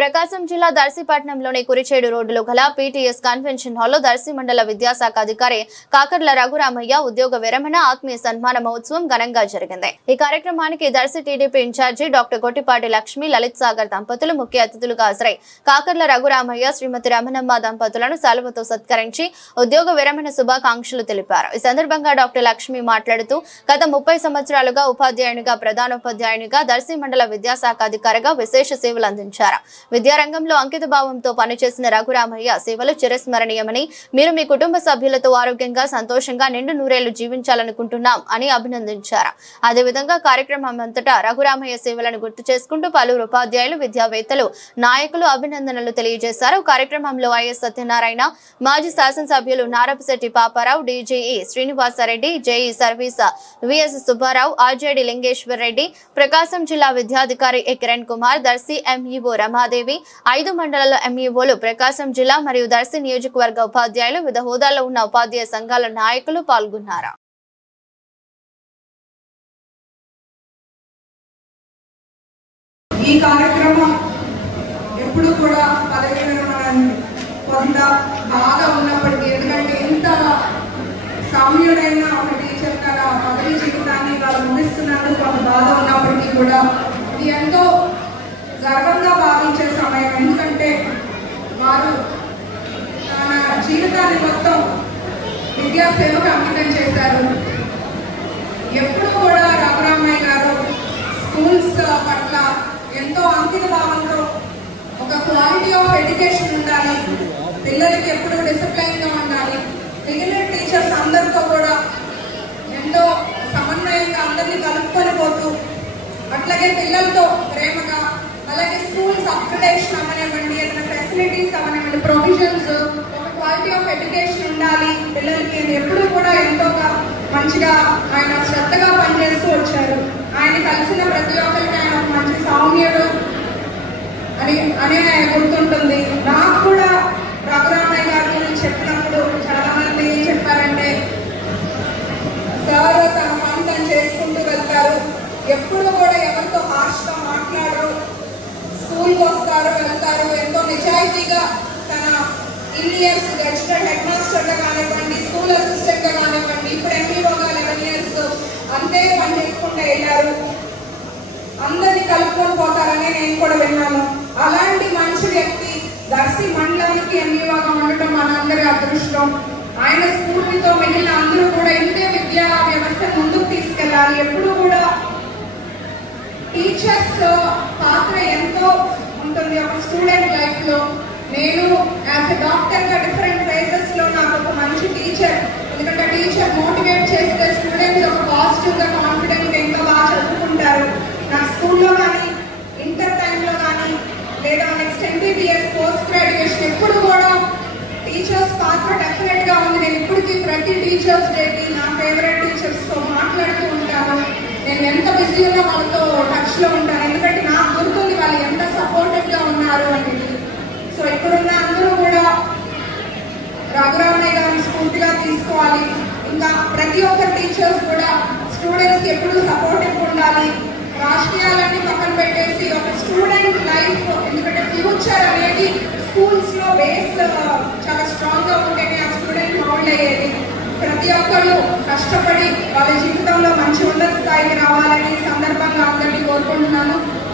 ప్రకాశం జిల్లా దర్శిపట్నంలోని కురిచేడు రోడ్డులో గల పీటీఎస్ కన్వెన్షన్ హాల్లో దర్శి మండల విద్యాశాఖ అధికారి కాకర్ల రఘురామయ్య ఉద్యోగ విరమణ ఆత్మీయ సన్మాన మహోత్సవం ఘనంగా జరిగింది। ఈ కార్యక్రమానికి Darsi TDP incharge doctor Gottipati Lakshmi, Lalit Sagar దంపతులు ముఖ్య అతిథులుగా హాజరై కాకర్ల రఘురామయ్య, శ్రీమతి రమణమ్మ దంపతులను శాలువతో సత్కరించి ఉద్యోగ విరమణ శుభాకాంక్షలు తెలిపారు। ఈ సందర్భంగా డాక్టర్ లక్ష్మి మాట్లాడుతూ గత 30 సంవత్సరాలుగా ఉపాధ్యాయునిగా, ప్రధానోపాధ్యాయునిగా, దర్శి మండల విద్యాశాఖ అధికారిగా విశేష సేవలు అందించారు। విద్యారంగంలో అంకిత భావంతో పనిచేసిన రఘురామయ్య సేవలు చిరస్మరణీయమని, మీరు మీ కుటుంబ సభ్యులతో ఆరోగ్యంగా, సంతోషంగా నిండు నూరేళ్లు జీవించాలనుకుంటున్నాం అని అభినందించారు। అదేవిధంగా కార్యక్రమం అంతటా రఘురామయ్య సేవలను గుర్తు చేసుకుంటూ పలువురు ఉపాధ్యాయులు, విద్యావేత్తలు, నాయకులు అభినందనలు తెలియజేశారు। కార్యక్రమంలో ఐఎస్ సత్యనారాయణ, మాజీ శాసనసభ్యులు Narapasetti Paparao, DGE Srinivasareddy, JE service V S Subbarao, RJD Lingeshwar Reddy, Prakasam జిల్లా విద్యాధికారి ఏ కిరణ్ కుమార్, దర్శి ఎంఈఓ రమాదేవి, 5 మండలాల ఎంఈఓలు, ప్రకాశం జిల్లా మరియు దర్శి నియోజకవర్గ ఉపాధ్యాయులు, వివిధ హోదాల్లో ఉన్న ఉపాధ్యాయ సంఘాల నాయకులు పాల్గొన్నారు। ఈ కార్యక్రమం ఎప్పుడు కూడా పదవి విరమణ కొంత బాగా ఉన్నప్పటికీ, ఎందుకంటే ఎంత సమయుడైన ఒక టీచర్ కదా పదవి జీవితాన్ని వాళ్ళు ముగిస్తున్నందుకు కొంత బాధ ఉన్నప్పటికీ కూడా ఇది ఎంతో గర్వంగా భావించే సమయం। ఎందుకంటే వారు తన జీవితాన్ని మొత్తం విద్యాసేవకు అంకితం చేశారు। ఎప్పుడు కూడా రఘురామయ్య గారు స్కూల్స్ పట్ల ఎంతో అంకిత భావంతో ఒక క్వాలిటీ ఆఫ్ ఎడ్యుకేషన్ ఉండాలి, పిల్లలకి ఎప్పుడు డిసిప్లైన్గా ఉండాలి, మిగిలిన టీచర్స్ అందరితో కూడా ఎంతో సమన్వయంగా అందరినీ కలుపుకొని పోతూ, అట్లాగే పిల్లలతో ప్రేమగా, అలాగే స్కూల్స్ అప్గ్రేడేషన్ అవనివ్వండి, ఏదైనా ఫెసిలిటీస్ అవనివ్వండి, ప్రొవిజన్స్, ఒక క్వాలిటీ ఆఫ్ ఎడ్యుకేషన్ ఉండాలి పిల్లలకి ఎప్పుడు కూడా ఎంతో మంచిగా ఆయన శ్రద్ధగా పనిచేస్తూ వచ్చారు। ఆయన కలిసిన ప్రతి ఒక్కరికి ఆయన ఒక మంచి సౌమ్యుడు అని గుర్తుంటుంది। నాకు కూడా రఘురామయ్య గారి గురించి చెప్పినప్పుడు చాలా మంది ఏం చెప్పారంటే, సార్ తన పని తను చేసుకుంటూ వెళ్తారు, ఎప్పుడు కూడా ఎవరితో హార్ష్గా మాట్లాడరు, స్కూల్కి వస్తారు వెళ్తారు, ఎంతో నిజాయితీగా తన ఇన్ని ఇయర్స్ గడిచిన హెడ్ మాస్టర్గా కానివ్వండి, స్కూల్ అసిస్టెంట్గా కానివ్వండి, ఇప్పుడు ఎంపీఓగా 11 ఇయర్స్ అంతే పని చేసుకుంటూ వెళ్ళారు, అందరినీ కలుపుకొని పోతారని నేను కూడా విన్నాను। అలాంటి మంచి వ్యక్తి దర్శి మండలానికి ఎంపీఓగా ఉండటం మనందరి అదృష్టం। ఆయన స్ఫూర్తితో మిగిలిన అందరూ కూడా ఇంతే విద్యా వ్యవస్థ ముందుకు తీసుకెళ్ళాలి। ఎప్పుడు కూడా టీచర్స్ పాత్ర ఎంతో ఉంటుంది ఒక స్టూడెంట్ లైఫ్ లో। నేను యాజ్ ఎ డాక్టర్ గా డిఫరెంట్ ఫేజెస్ లో నాకు ఒక మంచి టీచర్, ఎందుకంటే టీచర్ మోటివేట్ చేస్తే స్టూడెంట్స్ ఒక పాజిటివ్ గా, కాన్ఫిడెంట్ గా ఇంకా బాగా చదువుకుంటారు। నా స్కూల్లో కానీ, ఇంటర్ టైంలో కానీ, లేదా నెక్స్ట్ ఎంబీబీఎస్ పోస్ట్ గ్రాడ్యుయేషన్ ఎప్పుడు కూడా టీచర్స్ పాత్ర డెఫినెట్ గా ఉంది। నేను ఇప్పటికీ ప్రతి టీచర్స్ డేకి నా ఫేవరెట్ టీచర్స్ తో మాట్లాడుతూ ఉంటాను। నేను ఎంత బిజీ ఉన్నా వాళ్ళతో టచ్ లో ఉంటాను, ఎందుకంటే నాకు గుర్తుంది వాళ్ళు ఎంత సపోర్టివ్ గా ఉన్నారు అనేది। సో ఇక్కడున్న అందరూ కూడా రఘురామయ్య గారిని స్ఫూర్తిగా తీసుకోవాలి। ఇంకా ప్రతి ఒక్క టీచర్స్ కూడా స్టూడెంట్స్ కి ఎప్పుడు సపోర్టివ్ ఉండాలి, రాజకీయాలన్నీ పక్కన పెట్టేసి ఒక స్టూడెంట్ లైఫ్, ఎందుకంటే ఫ్యూచర్ అనేది స్కూల్స్ లో బేస్ చాలా స్ట్రాంగ్ గా ఉంటేనే ఆ స్టూడెంట్ మౌల్డ్ అయ్యేది। ప్రతి ఒక్కళ్ళు కష్టపడి వాళ్ళ జీవితంలో మంచి ఉన్నత స్థాయికి రావాలని సందర్భంగా అందరినీ కోరుకుంటున్నాను।